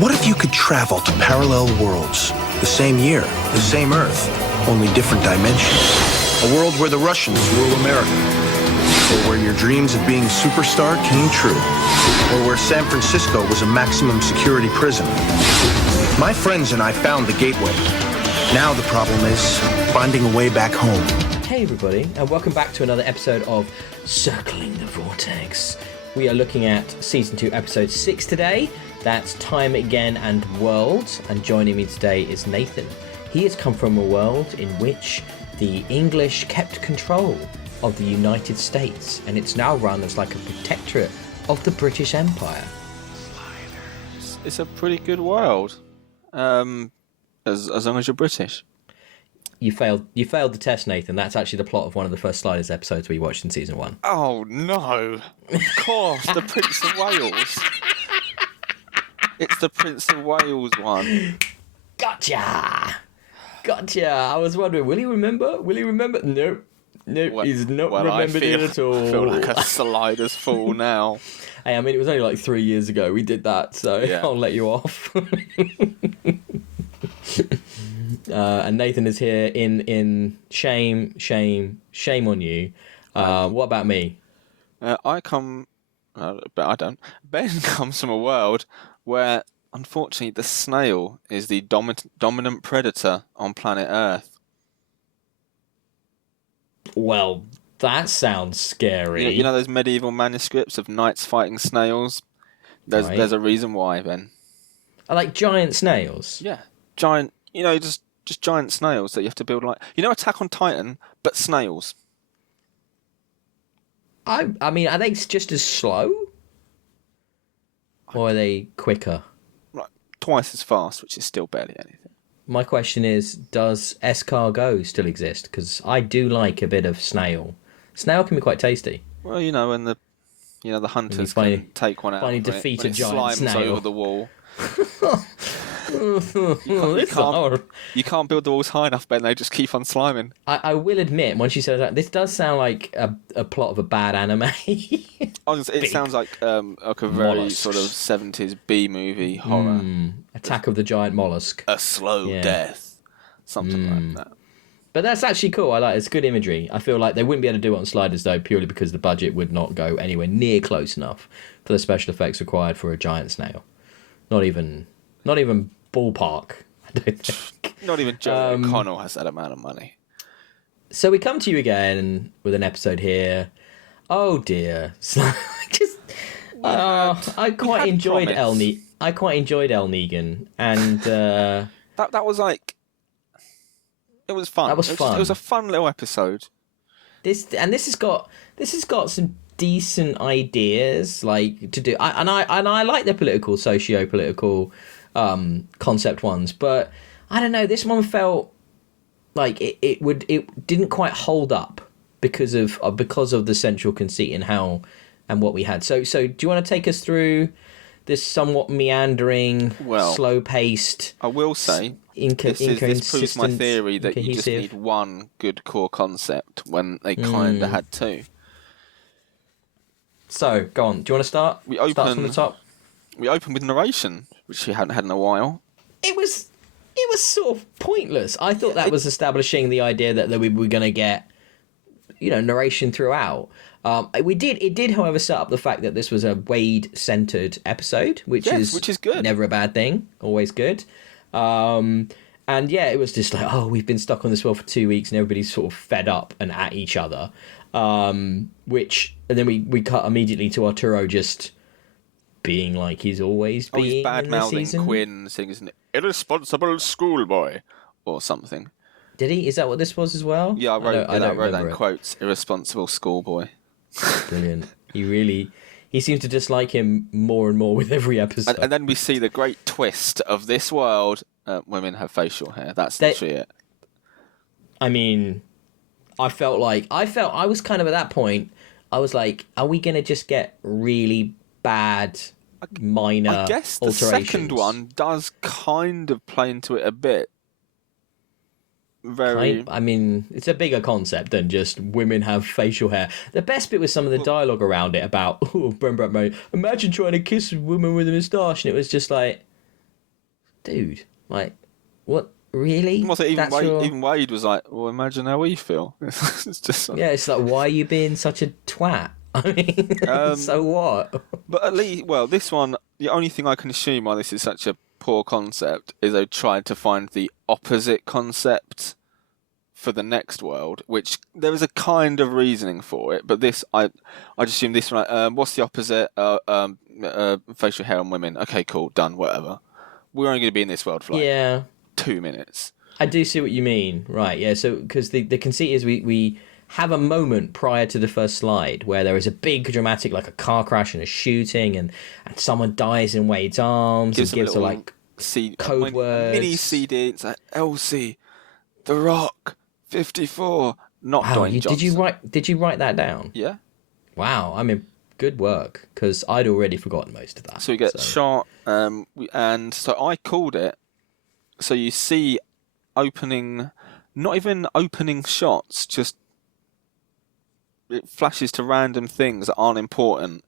What if you could travel to parallel worlds? The same year, the same Earth, only different dimensions. A world where the Russians rule America. Or where your dreams of being a superstar came true. Or where San Francisco was a maximum security prison. My friends and I found the gateway. Now the problem is finding a way back home. Hey everybody, and welcome back to another episode of Circling the Vortex. We are looking at Season 2, Episode 6 today. That's Time Again and Worlds, and joining me today is Nathan. He has come from a world in which the English kept control of the United States, and it's now run as like a protectorate of the British Empire. It's a pretty good world, as long as you're British. You failed the test, Nathan. That's actually the plot of one of the first Sliders episodes we watched in Season 1. Oh no! Of course, the Prince of Wales. It's the Prince of Wales one. Gotcha! I was wondering, will he remember? Nope, Well, he's not remembered it at all. I feel like a Sliders fool now. Hey, I mean, it was only like 3 years ago we did that, so Yeah. I'll let you off. And Nathan is here in shame on you. What about me? But I don't. Ben comes from a world where, unfortunately, the snail is the dominant predator on planet Earth. Well, that sounds scary. You know those medieval manuscripts of knights fighting snails? Right. There's a reason why, Ben. I like giant snails. Yeah, giant. Just giant snails that you have to build like. Attack on Titan, but snails. I mean, are they just as slow? Or are they quicker? Like twice as fast, which is still barely anything. My question is, does escargot still exist? Because I do like a bit of snail. Snail can be quite tasty. Well, when the hunters finally- can take one out. finally when defeat when a giant slimes snail. over the wall. This You can't build the walls high enough, Ben. They just keep on sliming. I will admit, when she says that, this does sound like a plot of a bad anime. It sounds like a very mollusks. sort of 70s B movie horror. Attack of the Giant Mollusk. A slow Yeah. death, something like that. But that's actually cool. I like it's good imagery. I feel like they wouldn't be able to do it on Sliders though, purely because the budget would not go anywhere near close enough for the special effects required for a giant snail. Not even ballpark, I don't think. Not even Joe O'Connell has that amount of money. So we come to you again with an episode here. Oh dear. I quite enjoyed promise. I quite enjoyed El Negan, and That was like, it was fun. That was fun. It was a fun little episode. this has got some decent ideas like to do. I like the socio-political concept ones, but I don't know. This one felt like it didn't quite hold up because of the central conceit and what we had. So do you want to take us through this somewhat meandering, slow-paced? I will say, this proves my theory that you just need one good core concept when they kind of had two. So go on. Do you want to start? Start from the top. We open with narration, which we hadn't had in a while. It was sort of pointless. I thought that was establishing the idea that we were going to get, narration throughout. It did, however, set up the fact that this was a Wade-centered episode, which is good. Never a bad thing, always good. And yeah, it was just like, we've been stuck on this world for 2 weeks, and everybody's sort of fed up and at each other. And then we cut immediately to Arturo just being like he's always being he's in this bad-mouthing season. Quinn, saying he's an irresponsible schoolboy or something. Did he? Is that what this was as well? Yeah, I wrote that in remember quotes, irresponsible schoolboy. Brilliant. He seems to dislike him more and more with every episode. And then we see the great twist of this world. Women have facial hair. That's literally it. I mean, I was kind of at that point, I was like, are we going to just get really bad minor I guess the alterations? second one does kind of play into it a bit. I mean, it's a bigger concept than just women have facial hair. The best bit was some of the dialogue around it about, imagine trying to kiss a woman with a moustache, and it was just like, dude, like, what? Really? Well, even That's Wade, your... even Wade was like, "Well, imagine how we feel." It's just Yeah, it's like, why are you being such a twat? I mean, so what? But at least, well, this one, the only thing I can assume why this is such a poor concept is they tried to find the opposite concept for the next world, which there was a kind of reasoning for it. But this, I just assume this one. What's the opposite? Facial hair on women. Okay, cool, done, whatever. We're only going to be in this world for like Yeah, 2 minutes. I do see what you mean. Right, yeah, so, because the conceit is we have a moment prior to the first slide where there is a big dramatic, like a car crash and a shooting, and someone dies in Wade's arms, and gives her, like, code words. Mini CD, it's like, Elsie, The Rock, 54, not Wow, Dwayne Johnson. did you write that down? Yeah. Wow, I mean, good work, because I'd already forgotten most of that. So we get shot, and so I called it. So you see opening, not even opening shots, just it flashes to random things that aren't important.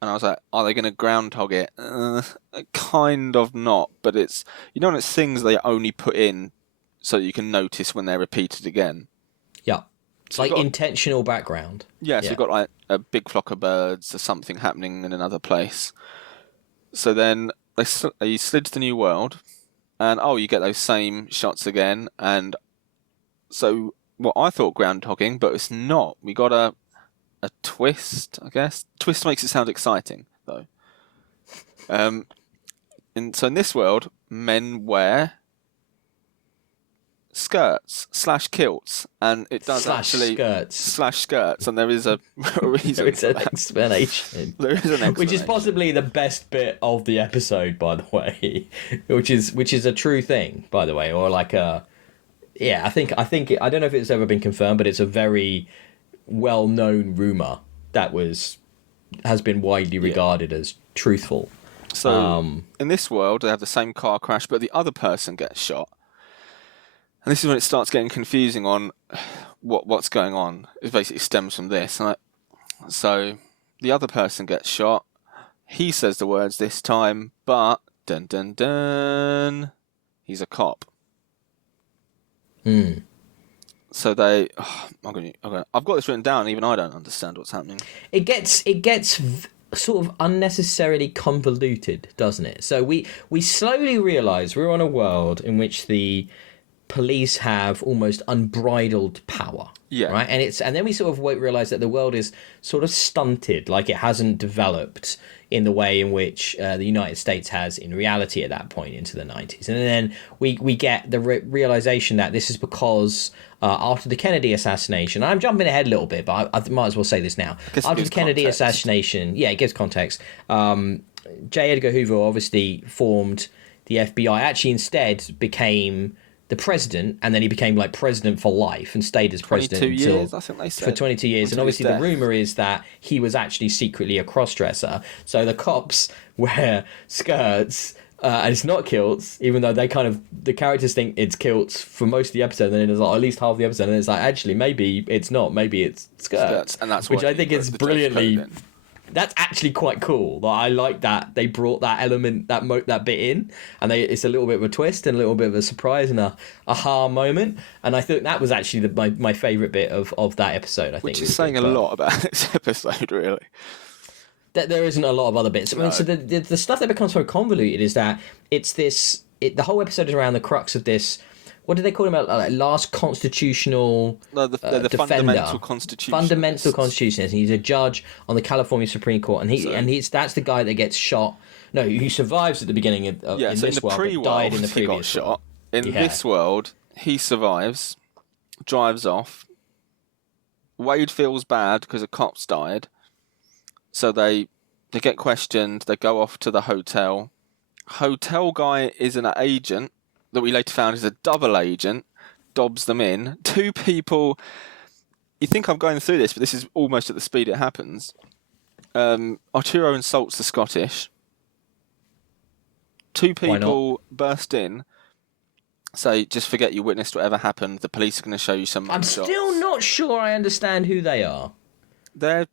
And I was like, are they going to groundhog it? Kind of not, but it's, you know, when it's things they only put in so that you can notice when they're repeated again. Yeah. So like intentional background. Yeah, so you've got like a big flock of birds or something happening in another place. So then they slid to the new world, and you get those same shots again. And so what I thought groundhogging, but it's not. We got a twist, I guess. Twist makes it sound exciting, though. So in this world, men wear skirts/kilts, and it does /skirts, and there is a reason. There is an explanation. There is an explanation, which is possibly the best bit of the episode, by the way, which is a true thing, by the way, or like a I think I don't know if it's ever been confirmed, but it's a very well-known rumor that has been widely regarded as truthful. So in this world, they have the same car crash, but the other person gets shot. And this is when it starts getting confusing on what's going on. It basically stems from this. So the other person gets shot. He says the words this time, but dun dun dun, he's a cop. So I've got this written down. Even I don't understand what's happening. It gets sort of unnecessarily convoluted, doesn't it? So we slowly realise we're on a world in which the police have almost unbridled power. Yeah. Right? And then we sort of realise that the world is sort of stunted, like it hasn't developed in the way in which the United States has in reality at that point into the 90s. And then we get the realisation that this is because after the Kennedy assassination, I'm jumping ahead a little bit, but I might as well say this now. After the Kennedy assassination, it gives context. J. Edgar Hoover obviously formed the FBI, actually instead became the president, and then he became like president for life and stayed as president 22 years, I think they said. For 22 years. And obviously the rumour is that he was actually secretly a cross-dresser. So the cops wear skirts, and it's not kilts, even though the characters think it's kilts for most of the episode, and then it's like at least half the episode, and it's like, actually, maybe it's not, maybe it's skirts. And that's which I think is brilliantly... That's actually quite cool. I like that they brought that element, that bit in, and it's a little bit of a twist and a little bit of a surprise and a aha moment. And I think that was actually my favourite bit of that episode. I think, which is saying a lot about this episode, really. That there isn't a lot of other bits. I mean, so the stuff that becomes so convoluted is that the whole episode is around the crux of this. What do they call him? Like last constitutional the fundamental constitutionalist. Fundamental constitutionalist. And he's a judge on the California Supreme Court, and that's the guy that gets shot. No, he survives at the beginning in this world, but died in the previous he got shot. In this world, he survives, drives off. Wade feels bad because the cops died, so they get questioned. They go off to the hotel. Hotel guy is an agent that we later found is a double agent, dobs them in. Two people, you think I'm going through this, but this is almost at the speed it happens. Arturo insults the Scottish. Two people burst in, say, just forget you witnessed whatever happened, the police are going to show you some I'm shots. Still not sure I understand who they are. They're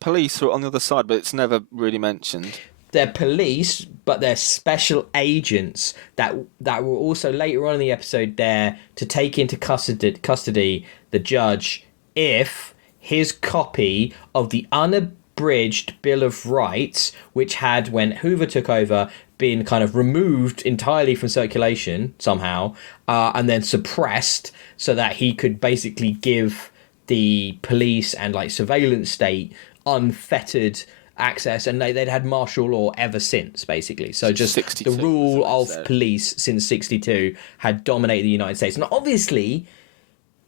police who are on the other side, but it's never really mentioned. they're police, but they're special agents that were also later on in the episode there to take into custody the judge if his copy of the unabridged Bill of Rights, which had, when Hoover took over, been kind of removed entirely from circulation somehow, and then suppressed so that he could basically give the police and like surveillance state unfettered access, and they'd had martial law ever since, basically. So just the rule of police since 62 had dominated the United States. And obviously,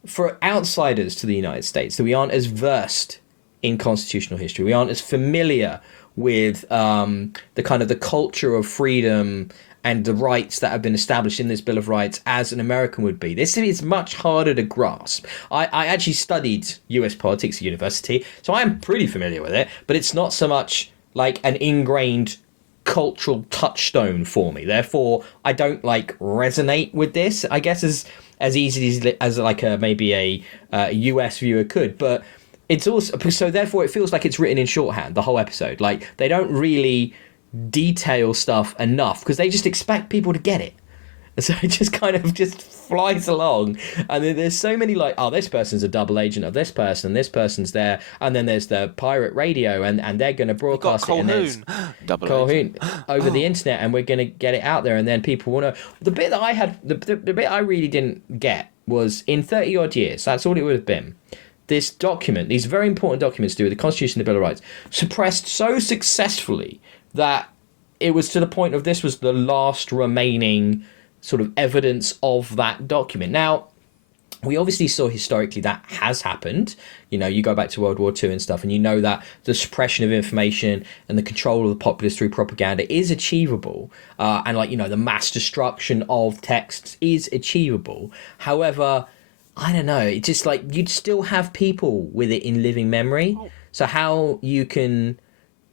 for outsiders to the United States, that we aren't as versed in constitutional history, we aren't as familiar with the kind of the culture of freedom and the rights that have been established in this Bill of Rights as an American would be. This is much harder to grasp. I actually studied US politics at university, so I'm pretty familiar with it, but it's not so much like an ingrained cultural touchstone for me. Therefore, I don't like resonate with this, I guess, as easy as like maybe a US viewer could. But it's also, so therefore it feels like it's written in shorthand, the whole episode. Like, they don't really detail stuff enough because they just expect people to get it. And so it just kind of just flies along. And then there's so many like, oh, this person's a double agent of this person's there. And then there's the pirate radio and they're going to broadcast it. And there's Colhoun over the internet, and we're going to get it out there. And then people want to... The bit that I had... The bit I really didn't get was in 30 odd years, that's all it would have been, this document, these very important documents to do with the Constitution and the Bill of Rights, suppressed so successfully that it was to the point of this was the last remaining sort of evidence of that document. Now, we obviously saw historically that has happened. You know, you go back to World War II and stuff, and you know that the suppression of information and the control of the populace through propaganda is achievable. And like, you know, the mass destruction of texts is achievable. However, I don't know, it's just like you'd still have people with it in living memory. So how you can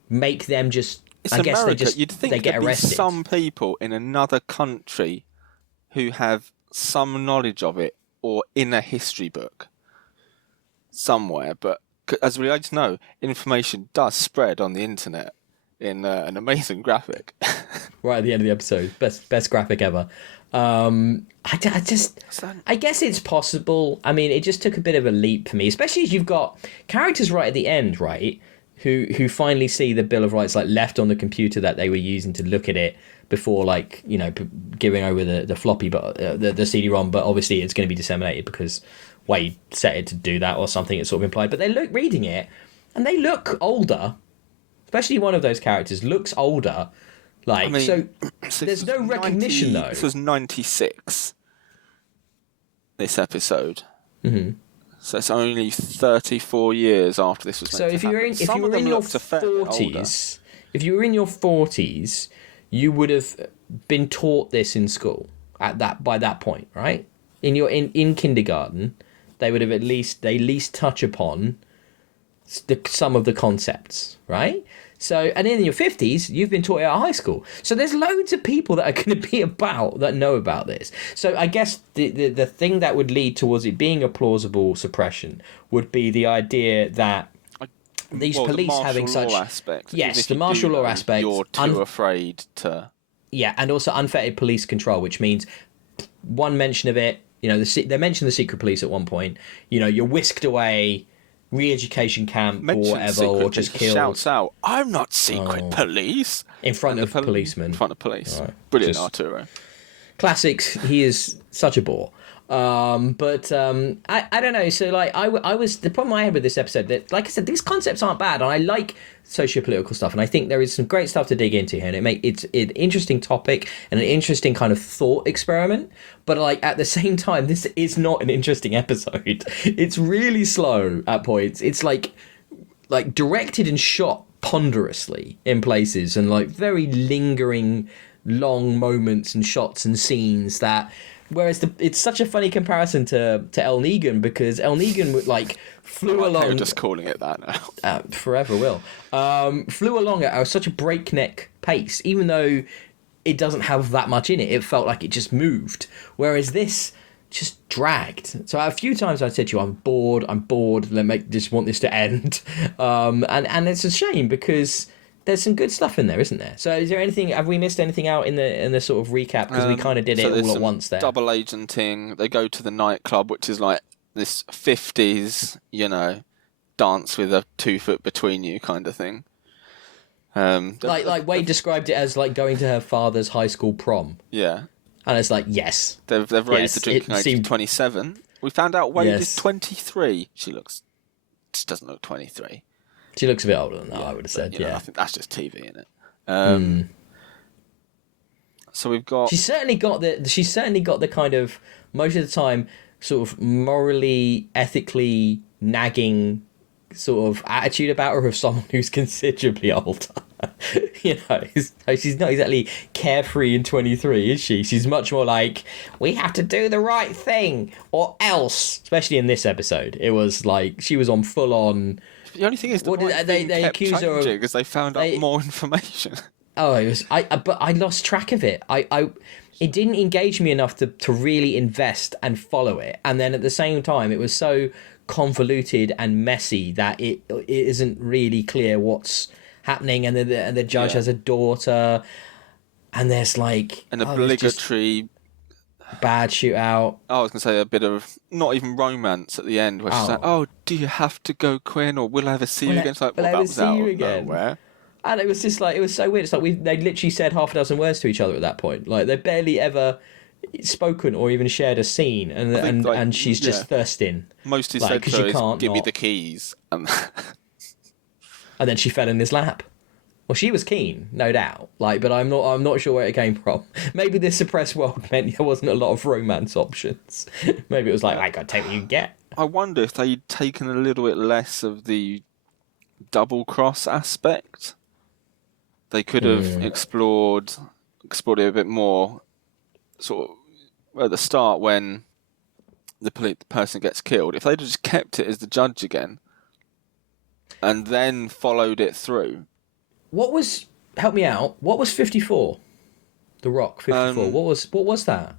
make them just... It's I guess America. You'd think they get there'd be arrested. some people in another country who have some knowledge of it, or in a history book somewhere. But as we just know, information does spread on the internet in an amazing graphic. Right at the end of the episode, best graphic ever. I guess it's possible. I mean, it just took a bit of a leap for me, especially as you've got characters right at the end, right? Who finally see the Bill of Rights like left on the computer that they were using to look at it before, like, you know, giving over the floppy, but the CD-ROM. But obviously, it's going to be disseminated because Wade set it to do that or something. It's sort of implied. But they look reading it, and they look older. Especially one of those characters looks older. Like, I mean, so there's no recognition though. This was 96. This episode. Mm-hmm. So it's only 34 years after this was meant to happen. If you were in your 40s, if you were in your 40s, you would have been taught this in school by that point, right? In kindergarten, they would have at least touch upon some of the concepts, right? So, and in your 50s, you've been taught it at high school. So there's loads of people that are going to be about that know about this. So I guess the thing that would lead towards it being a plausible suppression would be the idea that these police having such... aspect. Yes, the martial law aspect. You're too afraid to... Yeah, and also unfettered police control, which means one mention of it, you know, they mention the secret police at one point, you know, you're whisked away... re-education camp or whatever, or just killed. Shouts out, "I'm not secret police!" In front of policemen. In front of police. Right. Brilliant, Arturo. Classics. He is such a bore. But I don't know. So like I was the problem I had with this episode that, like I said, these concepts aren't bad, and I like socio-political stuff, and I think there is some great stuff to dig into here, and it's an interesting topic and an interesting kind of thought experiment. But like at the same time, this is not an interesting episode. It's really slow at points. It's like directed and shot ponderously in places, and like very lingering long moments and shots and scenes that. Whereas it's such a funny comparison to El Negan, because El Negan would like flew along. You're just calling it that now. Forever will. Flew along at such a breakneck pace, even though it doesn't have that much in it. It felt like it just moved. Whereas this just dragged. So a few times I said to you, I'm bored. Just want this to end. And it's a shame because there's some good stuff in there, isn't there? So is there anything? Have we missed anything out in the sort of recap? Because we kind of did it all at once there. Double agenting. They go to the nightclub, which is like this 50s, dance with a 2 foot between you kind of thing. Like Wade described it as like going to her father's high school prom. Yeah. And it's like, yes. They've raised the drinking age to 27. We found out Wade is 23. She doesn't look 23. She looks a bit older than that, I would have said, I think that's just TV, isn't it? So we've got... She's certainly got the kind of, most of the time, sort of morally, ethically nagging sort of attitude about her of someone who's considerably older. She's not exactly carefree in 23, is she? She's much more like, we have to do the right thing or else. Especially in this episode, it was like she was on full on. The only thing is they accuse her of because they found out more information. Oh, it was but I lost track of it. It didn't engage me enough to really invest and follow it. And then at the same time, it was so convoluted and messy that it isn't really clear what's happening. And the judge has a daughter, and there's like an obligatory bad shootout. I was going to say a bit of not even romance at the end, where she's like, "Oh, do you have to go, Quinn, or will I ever see you again?" It's like, well, that was out of nowhere. And it was just like, it was so weird. It's like they literally said half a dozen words to each other at that point. Like they've barely ever spoken or even shared a scene, and she's just thirsting. Most he said to her is, "Give me the keys," and then she fell in his lap. Well, she was keen, no doubt. But I'm not sure where it came from. Maybe this suppressed world meant there wasn't a lot of romance options. Maybe it was like, I gotta take what you get. I wonder if they'd taken a little bit less of the double cross aspect. They could have explored it a bit more, sort of at the start when the person gets killed. If they'd just kept it as the judge again, and then followed it through. Help me out? What was 54? The Rock 54. What was that?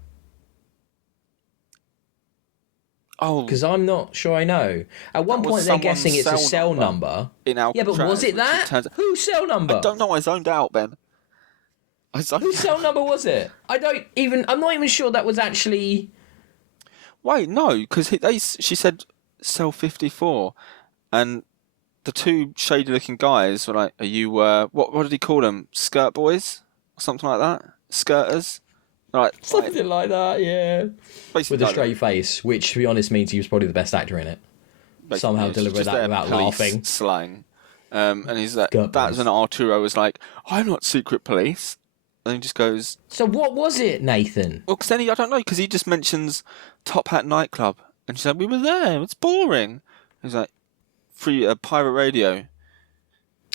Oh, because I'm not sure I know. At one point they're guessing it's a cell number. In Alcatraz, but was it that? Whose cell number? I don't know. I zoned out, Ben. Whose cell number was it? I'm not even sure that was actually. Wait, no, because she said cell 54, and the two shady-looking guys were like, "Are you what did he call them? Skirt boys or something like that? Skirters." Right, something like that, yeah. Basically with a straight face, which, to be honest, means he was probably the best actor in it. Somehow delivered that without laughing. Slang. And he's like, that's when Arturo was like, "I'm not secret police." And he just goes... So what was it, Nathan? Well, because then I don't know, because he just mentions Top Hat nightclub. And she said, "We were there, it's boring." He's like, "Free pirate radio.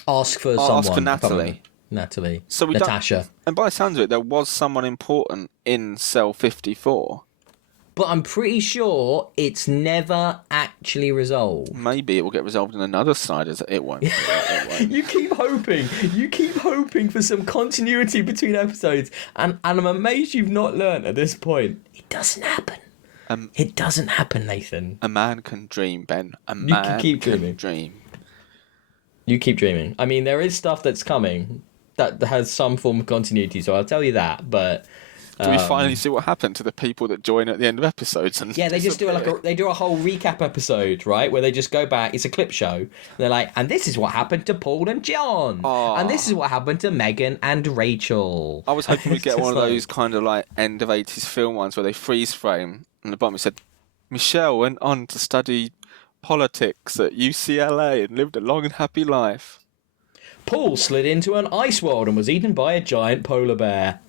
Ask for someone. Ask for Natalie." Natalie. So Natasha. And by the sounds of it, there was someone important in cell 54. But I'm pretty sure it's never actually resolved. Maybe it will get resolved in another side, as it won't. You keep hoping. You keep hoping for some continuity between episodes. And I'm amazed you've not learnt at this point. It doesn't happen. It doesn't happen, Nathan. A man can dream, Ben. A man can keep dream. You keep dreaming. I mean, there is stuff that's coming that has some form of continuity, so I'll tell you that, but... Do we finally see what happened to the people that join at the end of episodes? And yeah, they just do they do a whole recap episode, right, where they just go back. It's a clip show. And they're like, and this is what happened to Paul and John. Aww. And this is what happened to Megan and Rachel. I was hoping we'd get one of those kind of like end of 80s film ones where they freeze frame, and the bottom it said, "Michelle went on to study politics at UCLA and lived a long and happy life. Paul slid into an ice world and was eaten by a giant polar bear."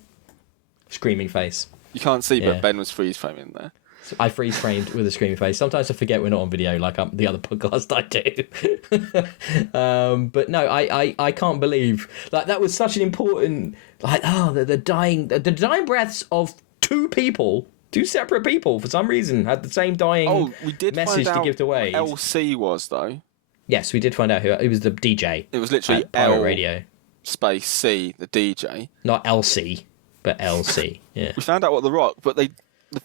Screaming face. You can't see, but Ben was freeze framing there. So I freeze framed with a screaming face. Sometimes I forget we're not on video, like the other podcast I do. But no, I can't believe that was such an important the dying breaths of two separate people for some reason had the same dying message to give away. LC was though. Yes, we did find out who it was. The DJ. It was literally Pirate Radio space C, the DJ, not LC. But LC, yeah. We found out what The Rock, but the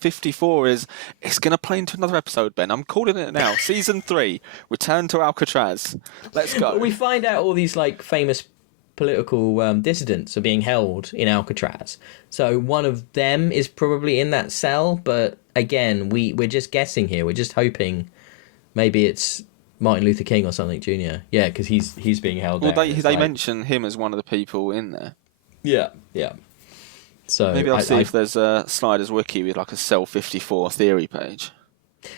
54 it's going to play into another episode, Ben. I'm calling it now. Season 3, Return to Alcatraz. Let's go. We find out all these famous political dissidents are being held in Alcatraz. So one of them is probably in that cell, but again, we're just guessing here. We're just hoping maybe it's Martin Luther King or something, Jr. Yeah, because he's being held there. Well, they mention him as one of the people in there. Yeah. So maybe I'll see if there's a Sliders wiki with like a Cell 54 theory page.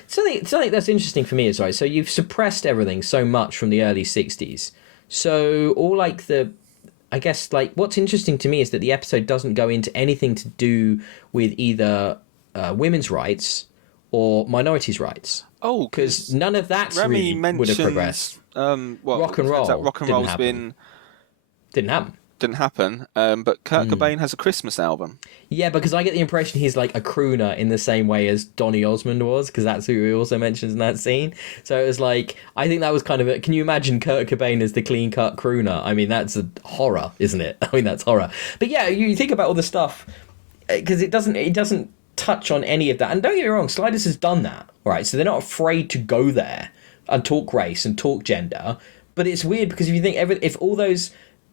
Something that's interesting for me is, right, so you've suppressed everything so much from the early 60s. So all like I guess like what's interesting to me is that the episode doesn't go into anything to do with either women's rights or minorities' rights. Oh, because none of that really would have progressed. Rock and roll. Rock and roll's didn't happen. Didn't happen, but Kurt Cobain has a Christmas album. Yeah, because I get the impression he's like a crooner in the same way as Donny Osmond was, because that's who he also mentions in that scene. So it was like, I think that was kind of it. Can you imagine Kurt Cobain as the clean-cut crooner? I mean, that's a horror, isn't it? I mean, that's horror. But yeah, you think about all the stuff, because it doesn't touch on any of that. And don't get me wrong, Sliders has done that, right? So they're not afraid to go there and talk race and talk gender. But it's weird, because if you think if all those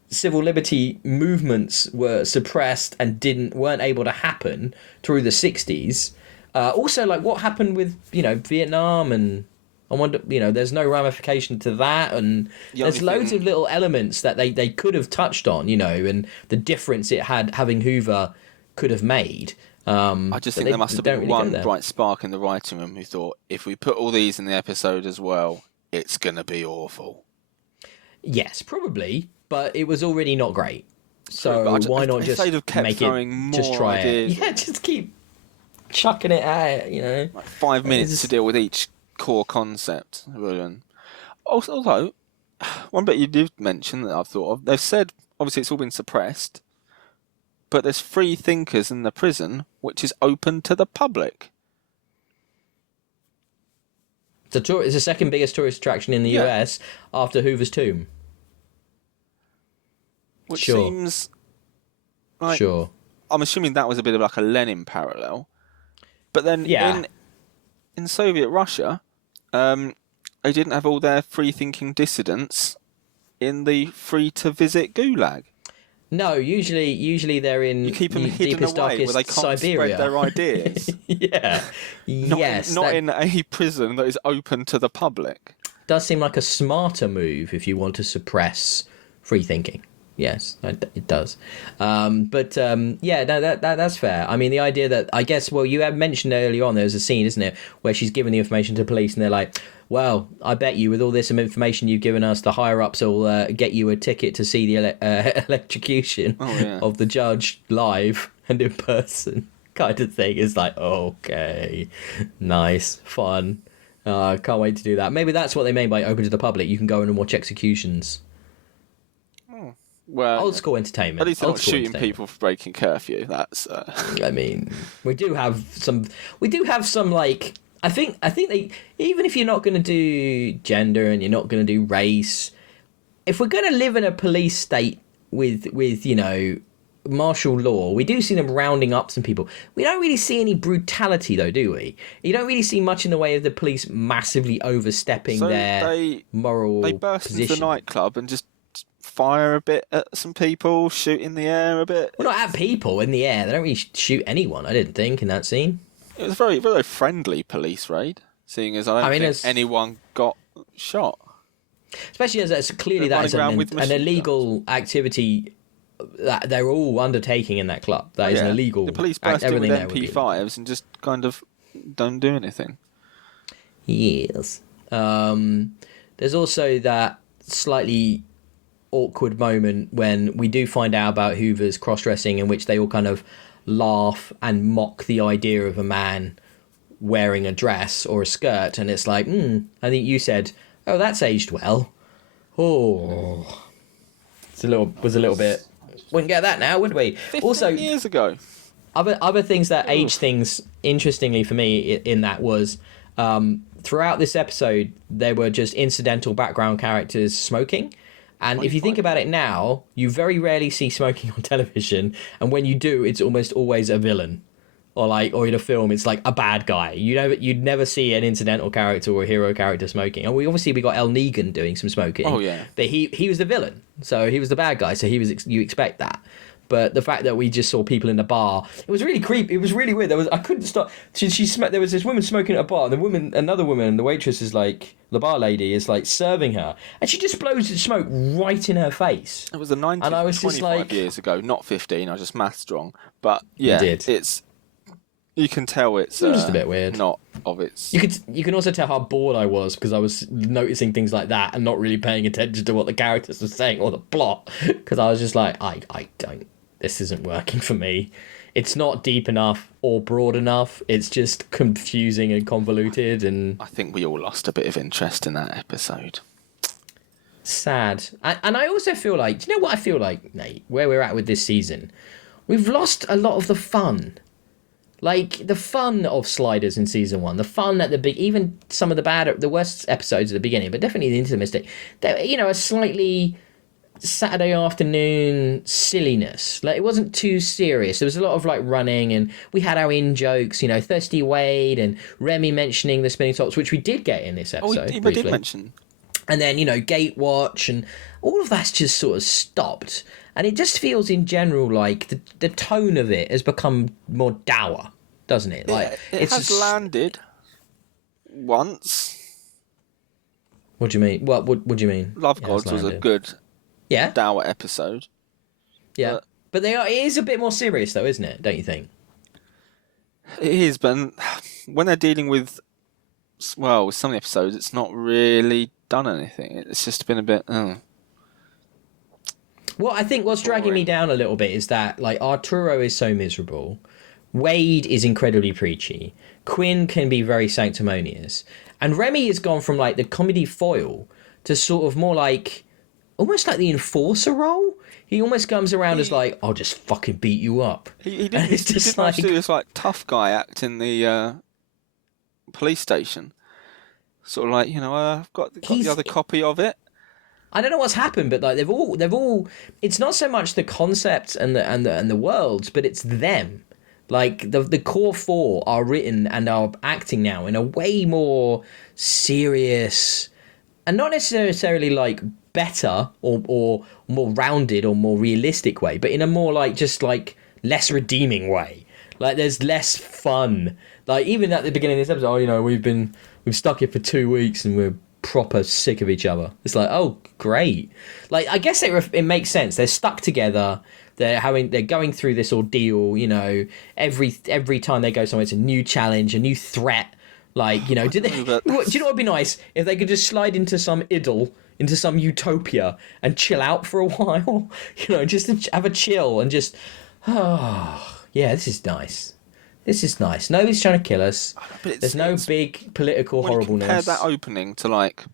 civil liberty movements were suppressed and weren't able to happen through the 60s. Also, like, what happened with, Vietnam, and I wonder, there's no ramification to that, and there's loads of little elements that they could have touched on, and the difference having Hoover could have made. I just think there must have been one bright spark in the writing room who thought, if we put all these in the episode as well, it's going to be awful. Yes, probably. But it was already not great. So why not just make it, just try it. Yeah, just keep chucking it at it, Like 5 minutes to deal with each core concept. Although, one bit you did mention that I've thought of, they've said, obviously it's all been suppressed, but there's free thinkers in the prison, which is open to the public. It's the second biggest tourist attraction in the US after Hoover's tomb. Which seems like... Sure. I'm assuming that was a bit of like a Lenin parallel. But then in Soviet Russia, they didn't have all their free-thinking dissidents in the free-to-visit gulag. No, usually they're in you keep them hidden away where they can't Siberia. Spread their ideas. Not in a prison that is open to the public. Does seem like a smarter move if you want to suppress free thinking. Yes, it does. That's fair. I mean, the idea that, I guess, well, you have mentioned earlier on, there's a scene, isn't it, where she's given the information to police and they're like, well, I bet you with all this information you've given us, the higher-ups will get you a ticket to see the electrocution of the judge live and in person kind of thing. It's like, okay, nice, fun. Can't wait to do that. Maybe that's what they mean by open to the public. You can go in and watch executions. Well, old school entertainment. At least they're not shooting people for breaking curfew. That's. I mean, we do have some. Like, I think they, even if you're not going to do gender and you're not going to do race, if we're going to live in a police state with martial law, we do see them rounding up some people. We don't really see any brutality, though, do we? You don't really see much in the way of the police massively overstepping their moral They burst position. into the nightclub and just fire a bit at some people, shoot in the air a bit. Well, not at people in the air. They don't really shoot anyone, I didn't think, in that scene. It was a very, very friendly police raid, seeing as I don't think anyone got shot. Especially as clearly that is an illegal activity that they're all undertaking in that club. That is an illegal. The police burst in with MP5s and just kind of don't do anything. Yes. There's also that slightly awkward moment when we do find out about Hoover's cross-dressing, in which they all kind of laugh and mock the idea of a man wearing a dress or a skirt, and it's like, I think you said, oh, that's aged well. Oh, was a little bit. Wouldn't get that now, would we? 15 years ago. Other things that age things interestingly for me in that was throughout this episode there were just incidental background characters smoking. And if you think about it now, you very rarely see smoking on television, and when you do, it's almost always a villain. or in a film, it's like a bad guy. You'd never see an incidental character or a hero character smoking. And we got El Negan doing some smoking. Oh yeah, but he was the villain, so he was the bad guy. So you expect that. But the fact that we just saw people in the bar, it was really creepy. It was really weird. I couldn't stop. There was this woman smoking at a bar, and another woman, the waitress is like, the bar lady is like serving her, and she just blows the smoke right in her face. it was the 90s, And I was 25 just like, years ago, not 15. I was just maths wrong, but yeah, did. You can tell it's just a bit weird. Not of its. You can also tell how bored I was because I was noticing things like that and not really paying attention to what the characters were saying or the plot, because I was just like, I don't. This isn't working for me. It's not deep enough or broad enough. It's just confusing and convoluted, and I think we all lost a bit of interest in that episode. sad. And I also feel like, do you know what I feel like, Nate? Where we're at with this season, we've lost a lot of the fun. Like, the fun of Sliders in season 1, the fun at the big, even some of the worst episodes at the beginning, but definitely the Into the Mystic, a slightly Saturday afternoon silliness. Like, it wasn't too serious. There was a lot of like running, and we had our in jokes, Thirsty Wade and Remy mentioning the spinning tops, which we did get in this episode. Oh, we briefly. did mention. And then, Gatewatch, and all of that's just sort of stopped. And it just feels in general like the tone of it has become more dour, doesn't it? Like, it has landed once. What do you mean? What do you mean? Love Gods was a good dour episode. Yeah. But it is a bit more serious though, isn't it? Don't you think? It is, but when they're dealing with some of the episodes, it's not really done anything. It's just been a bit... Well, I think what's dragging me down a little bit is that, like, Arturo is so miserable. Wade is incredibly preachy. Quinn can be very sanctimonious. And Remy has gone from, like, the comedy foil to sort of more like... almost like the enforcer role. He almost comes around as like, I'll just fucking beat you up. He did do this like tough guy act in the police station. Sort of like, I've got the other copy of it. I don't know what's happened, but like they've all. It's not so much the concept and the worlds, but it's them. Like the core four are written and are acting now in a way more serious, and not necessarily like better or more rounded or more realistic way, but in a more like just like less redeeming way. Like there's less fun. Like even at the beginning of this episode, we've stuck here for 2 weeks and we're proper sick of each other. It's like, oh great. Like I guess it makes sense. They're stuck together. They're going through this ordeal. Every time they go somewhere, it's a new challenge, a new threat. Like do you know what would be nice if they could just slide into some idyll, into some utopia, and chill out for a while. Just to have a chill and just, this is nice. This is nice. Nobody's trying to kill us. There's no big political horribleness. Compare that opening to like,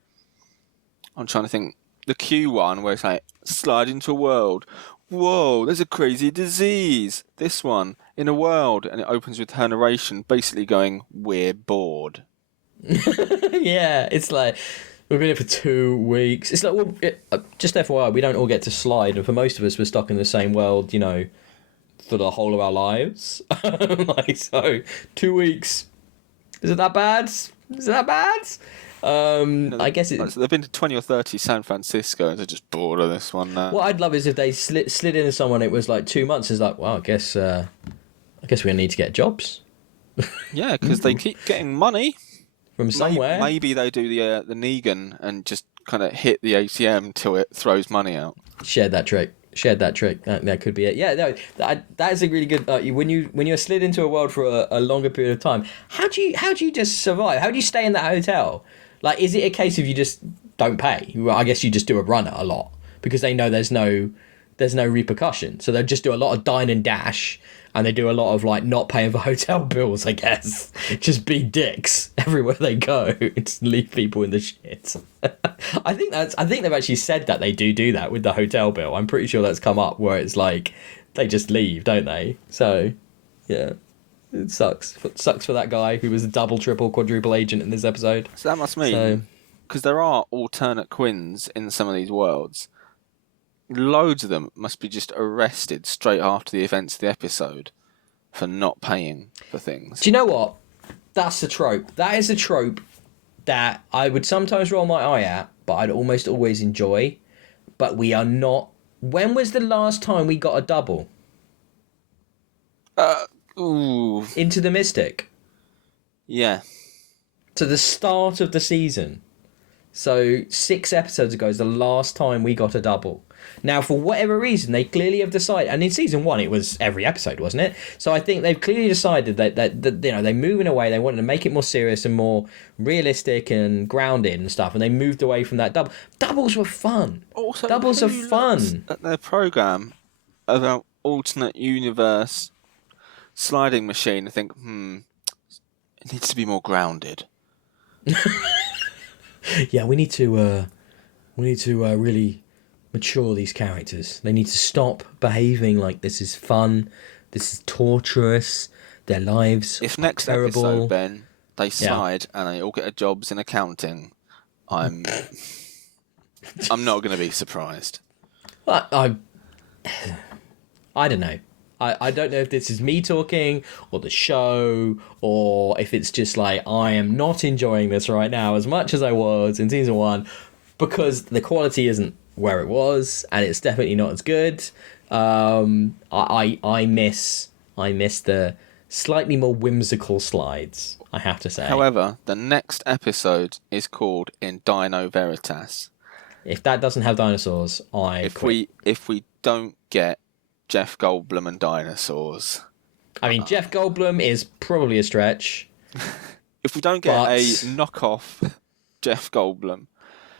I'm trying to think, the Q one where it's like, slide into a world. Whoa, there's a crazy disease. This one, in a world, and it opens with her narration basically going, we're bored. Yeah, it's like, we've been here for 2 weeks. It's like, just FYI, we don't all get to slide, and for most of us, we're stuck in the same world, for the whole of our lives. 2 weeks. Is it that bad? I guess they've been to 20 or 30 San Francisco and they're just bored of this one now. What I'd love is if they slid into someone, it was like 2 months. It's like, well, I guess we're gonna need to get jobs. Yeah, because they keep getting money from somewhere. Maybe they do the Negan and just kind of hit the ATM till it throws money out. Shared that trick. That could be it. Yeah, no, that is a really good. When you're slid into a world for a longer period of time, how do you just survive? How do you stay in that hotel? Like, is it a case of you just don't pay? Well, I guess you just do a runner a lot because they know there's no repercussion. So they'll just do a lot of dine and dash, and they do a lot of like not paying for hotel bills. I guess just be dicks everywhere they go. Just leave people in the shit. I think they've actually said that they do that with the hotel bill. I'm pretty sure that's come up where it's like they just leave, don't they? So yeah, it sucks. It sucks for that guy who was a double, triple, quadruple agent in this episode. So that must mean, because there are alternate Quinns in some of these worlds, loads of them must be just arrested straight after the events of the episode for not paying for things. Do you know what? That's the trope. That is a trope that I would sometimes roll my eye at, but I'd almost always enjoy. But we are not. When was the last time we got a double? Ooh. Into the Mystic. Yeah. To the start of the season. So 6 episodes ago is the last time we got a double. Now, for whatever reason, they clearly have decided, and in season 1 it was every episode, wasn't it? So I think they've clearly decided that they're moving away. They wanted to make it more serious and more realistic and grounded and stuff, and they moved away from that double. Doubles were fun. Also, doubles are fun. At their program of an alternate universe sliding machine, I think, it needs to be more grounded. Yeah, we need to really mature these characters. They need to stop behaving like this is fun, this is torturous, their lives if next terrible. Episode, Ben, they slide and they all get jobs in accounting, I'm not going to be surprised. I don't know. I don't know if this is me talking or the show, or if it's just like I am not enjoying this right now as much as I was in season 1, because the quality isn't where it was, and it's definitely not as good. I miss the slightly more whimsical slides, I have to say. However, the next episode is called In Dino Veritas. If that doesn't have dinosaurs, If we don't get Jeff Goldblum and dinosaurs. I mean, Jeff Goldblum is probably a stretch. If we don't get a knockoff Jeff Goldblum.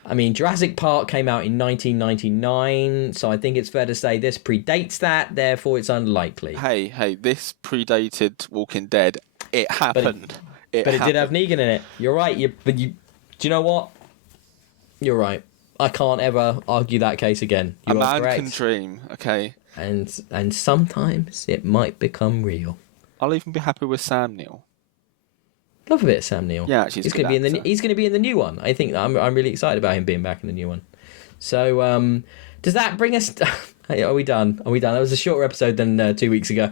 I mean, Jurassic Park came out in 1999, so I think it's fair to say this predates that, therefore it's unlikely. Hey, this predated Walking Dead. It happened. But it did have Negan in it. You're right. Do you know what? You're right. I can't ever argue that case again. You a are man correct. can dream, okay? And sometimes it might become real. I'll even be happy with Sam Neill. Love a bit of Sam Neill. Yeah, actually, he's going to be in the new one. I think I'm really excited about him being back in the new one. So does that bring us? Are we done? That was a shorter episode than 2 weeks ago.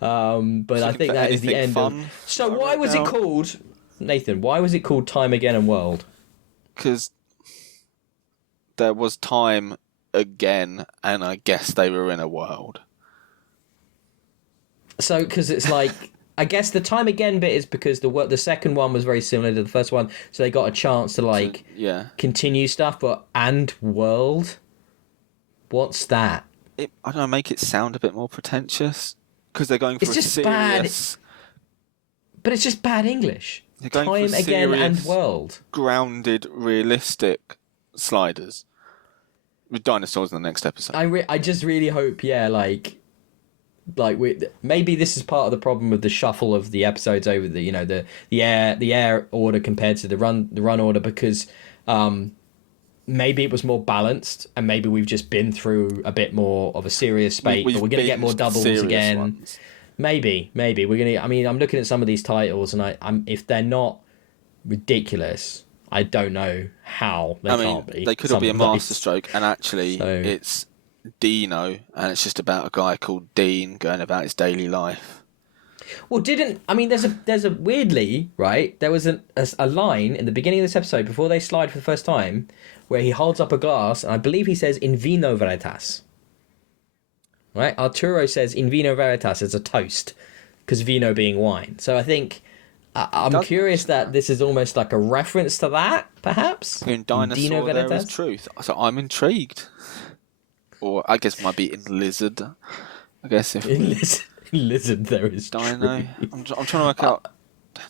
But I think that is the end of. So why was it called, Nathan? Why was it called Time Again and World? Because there was time again, and I guess they were in a world. So, because it's like, I guess the time again bit is because the second one was very similar to the first one, so they got a chance to continue stuff. But and world, what's that? I don't know. Make it sound a bit more pretentious because they're going for it's a just serious. Bad, but it's just bad English. They're going time for again and world. Grounded, realistic sliders with dinosaurs in the next episode. I just really hope, maybe this is part of the problem with the shuffle of the episodes over the air order compared to the run order, because maybe it was more balanced, and maybe we've just been through a bit more of a serious spate, but we're going to get more doubles again. Ones. Maybe we're going to. I mean, I'm looking at some of these titles, and I'm if they're not ridiculous, I don't know how they can't be. They could all be a masterstroke, and actually, it's Dino, and it's just about a guy called Dean going about his daily life. Well, there's a weirdly, right? There was a line in the beginning of this episode before they slide for the first time, where he holds up a glass, and I believe he says "In vino veritas." Right? Arturo says "In vino veritas" as a toast, because vino being wine. So I think I'm curious that this is almost like a reference to that, perhaps. In dinosaur, there is truth. So I'm intrigued. Or I guess it might be in lizard. I guess if in lizard there is dino. I'm trying to work out.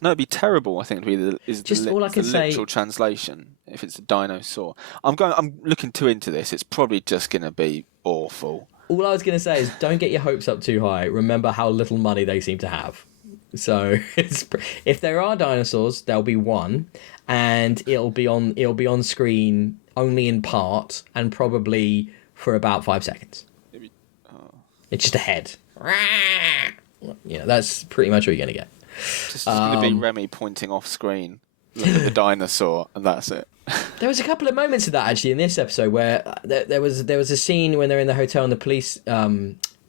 No, it'd be terrible. I think it'd be the literal translation if it's a dinosaur. I'm looking too into this. It's probably just going to be awful. All I was going to say is don't get your hopes up too high. Remember how little money they seem to have. So if there are dinosaurs, there'll be one, and it'll be on screen only in part, and probably for about 5 seconds. It's just a head. That's pretty much what you're going to get. Just going to be Remy pointing off screen, look at the dinosaur, and that's it. There was a couple of moments of that actually in this episode where there was a scene when they're in the hotel and the police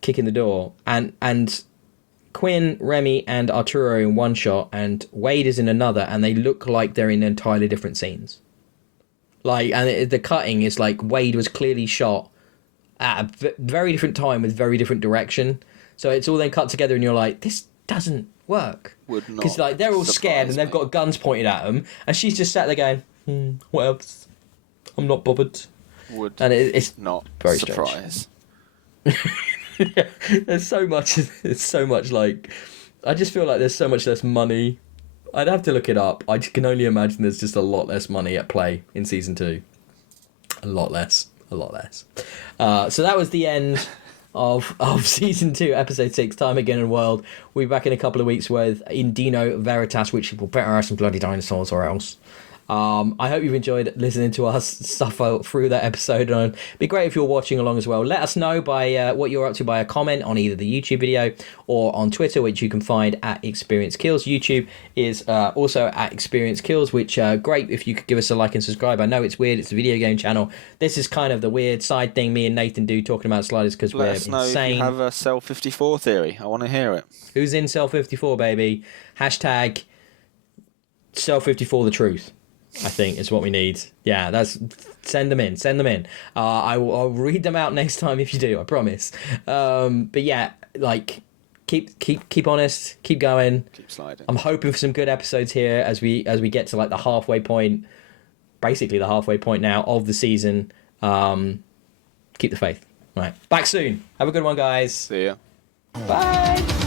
kick in the door, and Quinn, Remy, and Arturo in one shot, and Wade is in another, and they look like they're in entirely different scenes. Like, and the cutting is like Wade was clearly shot at a very different time with very different direction. So it's all then cut together, and you're like, this doesn't work. Because like they're all scared and they've got guns pointed at them, and she's just sat there going, "What else? I'm not bothered." And it's not very surprise. Yeah, there's so much. It's so much like. I just feel like there's so much less money. I'd have to look it up. I can only imagine there's just a lot less money at play in season 2. A lot less. So that was the end of season 2, episode 6, Time Again in World. We'll be back in a couple of weeks with Indino Veritas, which will better have some bloody dinosaurs or else. I hope you've enjoyed listening to us suffer through that episode, and it'd be great if you're watching along as well. Let us know by what you're up to by a comment on either the YouTube video or on Twitter, which you can find at Experience Kills. YouTube is also at Experience Kills, which great if you could give us a like and subscribe. I know it's weird, it's a video game channel. This is kind of the weird side thing me and Nathan do, talking about sliders, because we're insane. Let us know if you have a Cell 54 theory. I want to hear it. Who's in Cell 54, baby? Hashtag Cell 54 the truth, I think, is what we need. Yeah, send them in. I'll read them out next time if you do, I promise. But yeah, like keep honest, keep going, keep sliding. I'm hoping for some good episodes here as we get to like the halfway point, basically the halfway point now of the season. Keep the faith. Right, back soon. Have a good one, guys. See ya. Bye.